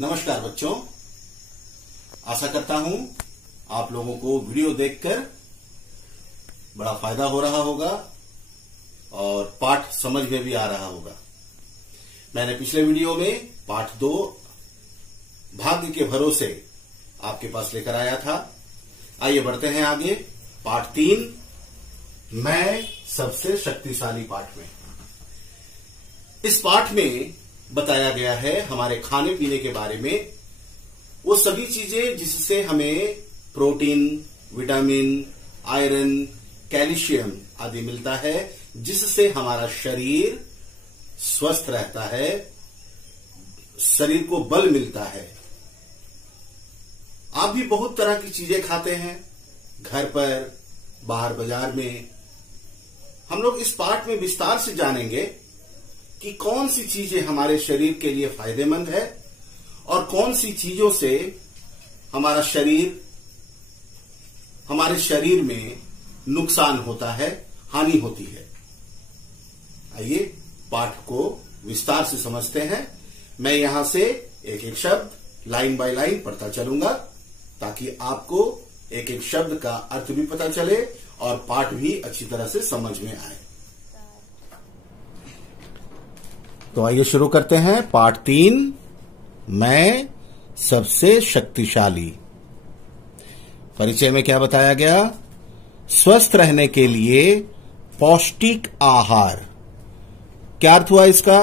नमस्कार बच्चों, आशा करता हूं आप लोगों को वीडियो देखकर बड़ा फायदा हो रहा होगा और पाठ समझ में भी आ रहा होगा। मैंने पिछले वीडियो में पाठ 2 भाग्य के भरोसे आपके पास लेकर आया था। आइए बढ़ते हैं आगे। पाठ 3 मैं सबसे शक्तिशाली पाठ में। इस पाठ में बताया गया है हमारे खाने पीने के बारे में, वो सभी चीजें जिससे हमें प्रोटीन, विटामिन, आयरन, कैल्शियम आदि मिलता है, जिससे हमारा शरीर स्वस्थ रहता है, शरीर को बल मिलता है। आप भी बहुत तरह की चीजें खाते हैं, घर पर, बाहर बाजार में। हम लोग इस पाठ में विस्तार से जानेंगे कि कौन सी चीजें हमारे शरीर के लिए फायदेमंद है और कौन सी चीजों से हमारे शरीर में नुकसान होता है, हानि होती है। आइए पाठ को विस्तार से समझते हैं। मैं यहां से एक एक शब्द लाइन बाय लाइन पढ़ता चलूंगा ताकि आपको एक एक शब्द का अर्थ भी पता चले और पाठ भी अच्छी तरह से समझ में आए। तो आइए शुरू करते हैं। पाठ 3 मैं सबसे शक्तिशाली। परिचय में क्या बताया गया? स्वस्थ रहने के लिए पौष्टिक आहार। क्या अर्थ हुआ इसका?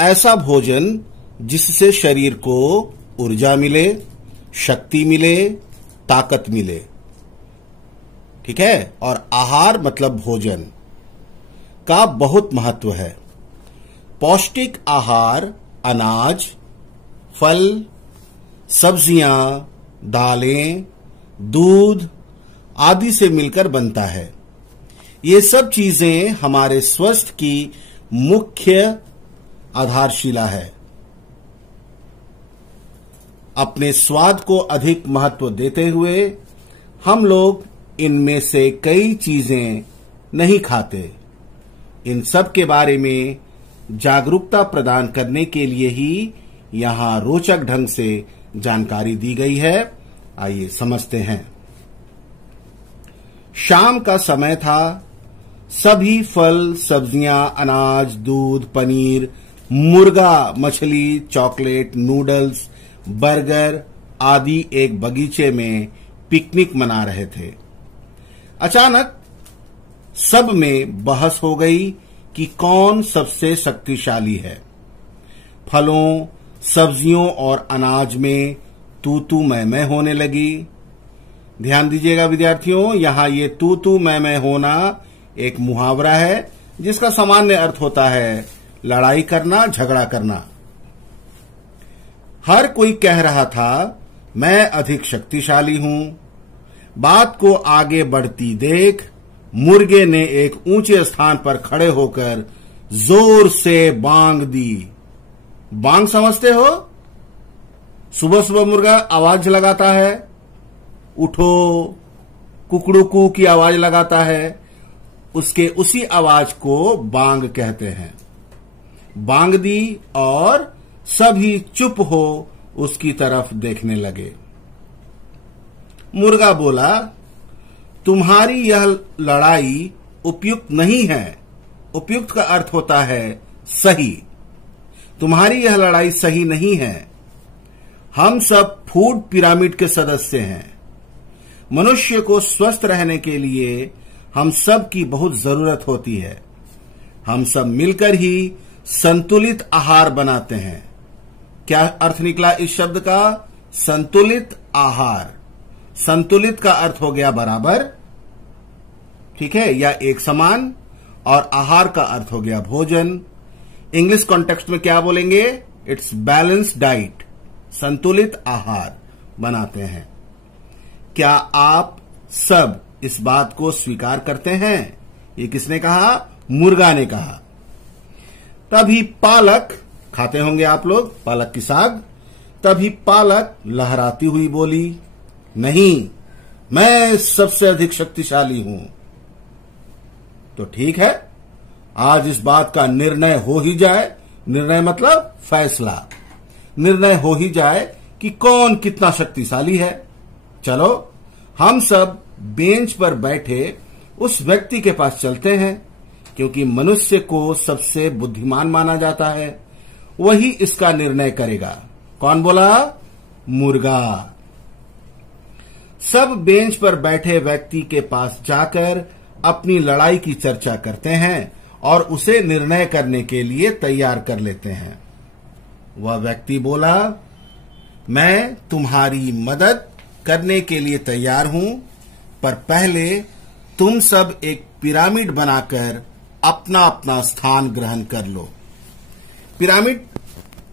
ऐसा भोजन जिससे शरीर को ऊर्जा मिले, शक्ति मिले, ताकत मिले। ठीक है। और आहार मतलब भोजन का बहुत महत्व है। पौष्टिक आहार अनाज, फल, सब्जियां, दालें, दूध आदि से मिलकर बनता है। ये सब चीजें हमारे स्वास्थ्य की मुख्य आधारशिला है। अपने स्वाद को अधिक महत्व देते हुए हम लोग इनमें से कई चीजें नहीं खाते। इन सब के बारे में जागरूकता प्रदान करने के लिए ही यहां रोचक ढंग से जानकारी दी गई है। आइए समझते हैं। शाम का समय था। सभी फल, सब्जियां, अनाज, दूध, पनीर, मुर्गा, मछली, चॉकलेट, नूडल्स, बर्गर आदि एक बगीचे में पिकनिक मना रहे थे। अचानक सब में बहस हो गई कि कौन सबसे शक्तिशाली है। फलों, सब्जियों और अनाज में तू मैं होने लगी। ध्यान दीजिएगा विद्यार्थियों, यहां ये तू मैं होना एक मुहावरा है जिसका सामान्य अर्थ होता है लड़ाई करना, झगड़ा करना। हर कोई कह रहा था मैं अधिक शक्तिशाली हूं। बात को आगे बढ़ती देख मुर्गे ने एक ऊंचे स्थान पर खड़े होकर जोर से बांग दी। बांग समझते हो? सुबह सुबह मुर्गा आवाज लगाता है, उठो, कुकड़ू की आवाज लगाता है। उसके उसी आवाज को बांग कहते हैं। बांग दी और सभी चुप हो उसकी तरफ देखने लगे। मुर्गा बोला, तुम्हारी यह लड़ाई उपयुक्त नहीं है। उपयुक्त का अर्थ होता है सही। तुम्हारी यह लड़ाई सही नहीं है। हम सब फूड पिरामिड के सदस्य हैं। मनुष्य को स्वस्थ रहने के लिए हम सब की बहुत जरूरत होती है। हम सब मिलकर ही संतुलित आहार बनाते हैं। क्या अर्थ निकला इस शब्द का? संतुलित आहार। संतुलित का अर्थ हो गया बराबर, ठीक है, या एक समान, और आहार का अर्थ हो गया भोजन। इंग्लिश कॉन्टेक्स्ट में क्या बोलेंगे? It's balanced diet. संतुलित आहार बनाते हैं। क्या आप सब इस बात को स्वीकार करते हैं? ये किसने कहा? मुर्गा ने कहा। तभी पालक, खाते होंगे आप लोग पालक की साग। तभी पालक लहराती हुई बोली, नहीं, मैं सबसे अधिक शक्तिशाली हूं। तो ठीक है, आज इस बात का निर्णय हो ही जाए। निर्णय मतलब फैसला। निर्णय हो ही जाए कि कौन कितना शक्तिशाली है। चलो हम सब बेंच पर बैठे उस व्यक्ति के पास चलते हैं, क्योंकि मनुष्य को सबसे बुद्धिमान माना जाता है, वही इसका निर्णय करेगा। कौन बोला? मुर्गा। सब बेंच पर बैठे व्यक्ति के पास जाकर अपनी लड़ाई की चर्चा करते हैं और उसे निर्णय करने के लिए तैयार कर लेते हैं। वह व्यक्ति बोला, मैं तुम्हारी मदद करने के लिए तैयार हूं, पर पहले तुम सब एक पिरामिड बनाकर अपना अपना स्थान ग्रहण कर लो। पिरामिड,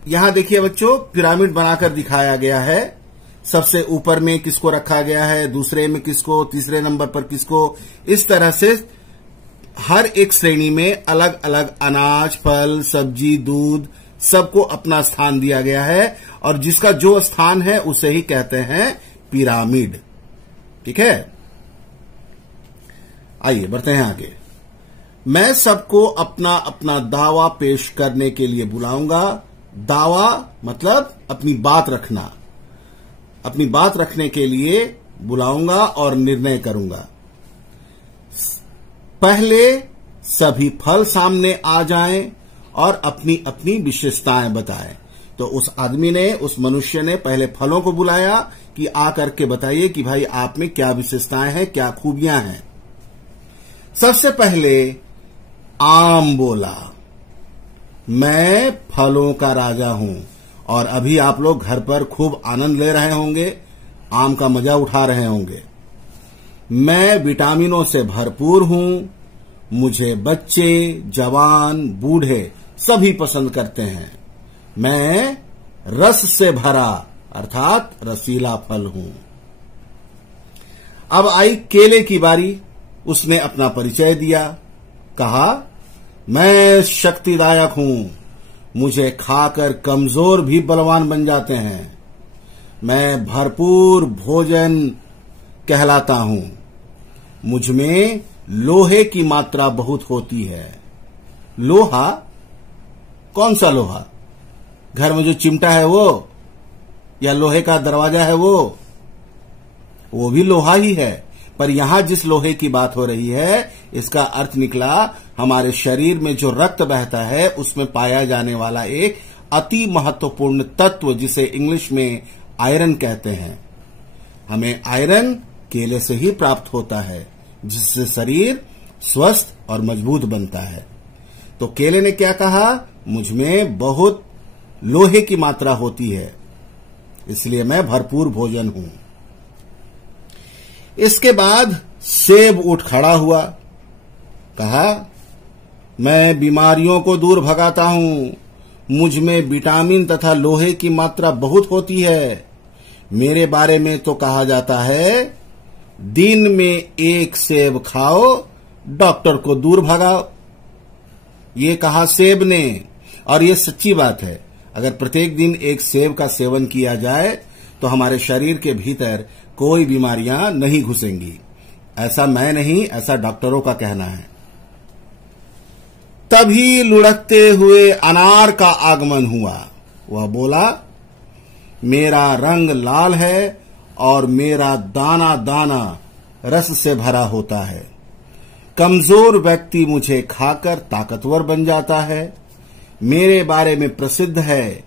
यहां देखिए बच्चों, पिरामिड बनाकर दिखाया गया है। सबसे ऊपर में किसको रखा गया है, दूसरे में किसको, तीसरे नंबर पर किसको, इस तरह से हर एक श्रेणी में अलग अलग अनाज, फल, सब्जी, दूध, सबको अपना स्थान दिया गया है, और जिसका जो स्थान है उसे ही कहते हैं पिरामिड। ठीक है, आइए बढ़ते हैं आगे। मैं सबको अपना अपना दावा पेश करने के लिए बुलाऊंगा। दावा मतलब अपनी बात रखना, अपनी बात रखने के लिए बुलाऊंगा और निर्णय करूंगा। पहले सभी फल सामने आ जाएं और अपनी अपनी विशेषताएं बताएं। तो उस आदमी ने, उस मनुष्य ने पहले फलों को बुलाया कि आकर के बताइए कि भाई आप में क्या विशेषताएं हैं, क्या खूबियां हैं। सबसे पहले आम बोला, मैं फलों का राजा हूं, और अभी आप लोग घर पर खूब आनंद ले रहे होंगे, आम का मजा उठा रहे होंगे। मैं विटामिनों से भरपूर हूं, मुझे बच्चे, जवान, बूढ़े सभी पसंद करते हैं। मैं रस से भरा अर्थात रसीला फल हूं। अब आई केले की बारी। उसने अपना परिचय दिया, कहा, मैं शक्तिदायक हूं, मुझे खाकर कमजोर भी बलवान बन जाते हैं। मैं भरपूर भोजन कहलाता हूं, मुझमें लोहे की मात्रा बहुत होती है। लोहा? कौन सा लोहा? घर में जो चिमटा है वो, या लोहे का दरवाजा है वो भी लोहा ही है। पर यहां जिस लोहे की बात हो रही है, इसका अर्थ निकला हमारे शरीर में जो रक्त बहता है उसमें पाया जाने वाला एक अति महत्वपूर्ण तत्व, जिसे इंग्लिश में आयरन कहते हैं। हमें आयरन केले से ही प्राप्त होता है, जिससे शरीर स्वस्थ और मजबूत बनता है। तो केले ने क्या कहा? मुझमें बहुत लोहे की मात्रा होती है, इसलिए मैं भरपूर भोजन हूं। इसके बाद सेब उठ खड़ा हुआ, कहा, मैं बीमारियों को दूर भगाता हूं, मुझमें विटामिन तथा लोहे की मात्रा बहुत होती है। मेरे बारे में तो कहा जाता है, दिन में एक सेब खाओ, डॉक्टर को दूर भगाओ। ये कहा सेब ने, और ये सच्ची बात है। अगर प्रत्येक दिन एक सेब का सेवन किया जाए तो हमारे शरीर के भीतर कोई बीमारियां नहीं घुसेंगी। ऐसा मैं नहीं, ऐसा डॉक्टरों का कहना है। तभी लुढ़कते हुए अनार का आगमन हुआ। वह बोला, मेरा रंग लाल है और मेरा दाना दाना रस से भरा होता है। कमजोर व्यक्ति मुझे खाकर ताकतवर बन जाता है। मेरे बारे में प्रसिद्ध है,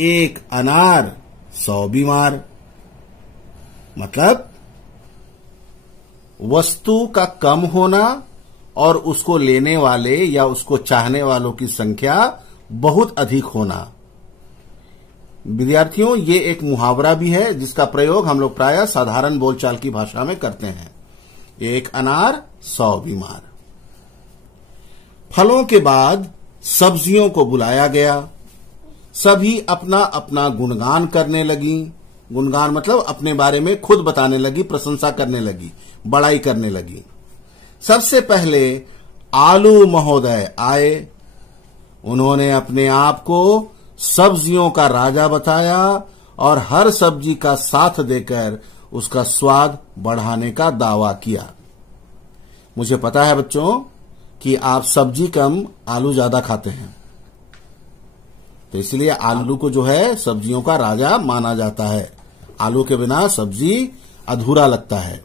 एक अनार 100 बीमार। मतलब वस्तु का कम होना और उसको लेने वाले या उसको चाहने वालों की संख्या बहुत अधिक होना। विद्यार्थियों, ये एक मुहावरा भी है जिसका प्रयोग हम लोग प्रायः साधारण बोलचाल की भाषा में करते हैं। एक अनार 100 बीमार। फलों के बाद सब्जियों को बुलाया गया। सभी अपना अपना गुणगान करने लगी। गुणगान मतलब अपने बारे में खुद बताने लगी, प्रशंसा करने लगी, बड़ाई करने लगी। सबसे पहले आलू महोदय आए। उन्होंने अपने आप को सब्जियों का राजा बताया और हर सब्जी का साथ देकर उसका स्वाद बढ़ाने का दावा किया। मुझे पता है बच्चों कि आप सब्जी कम, आलू ज्यादा खाते हैं। तो इसलिए आलू को जो है सब्जियों का राजा माना जाता है। आलू के बिना सब्जी अधूरा लगता है।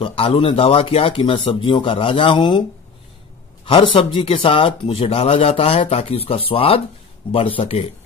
तो आलू ने दावा किया कि मैं सब्जियों का राजा हूं, हर सब्जी के साथ मुझे डाला जाता है ताकि उसका स्वाद बढ़ सके।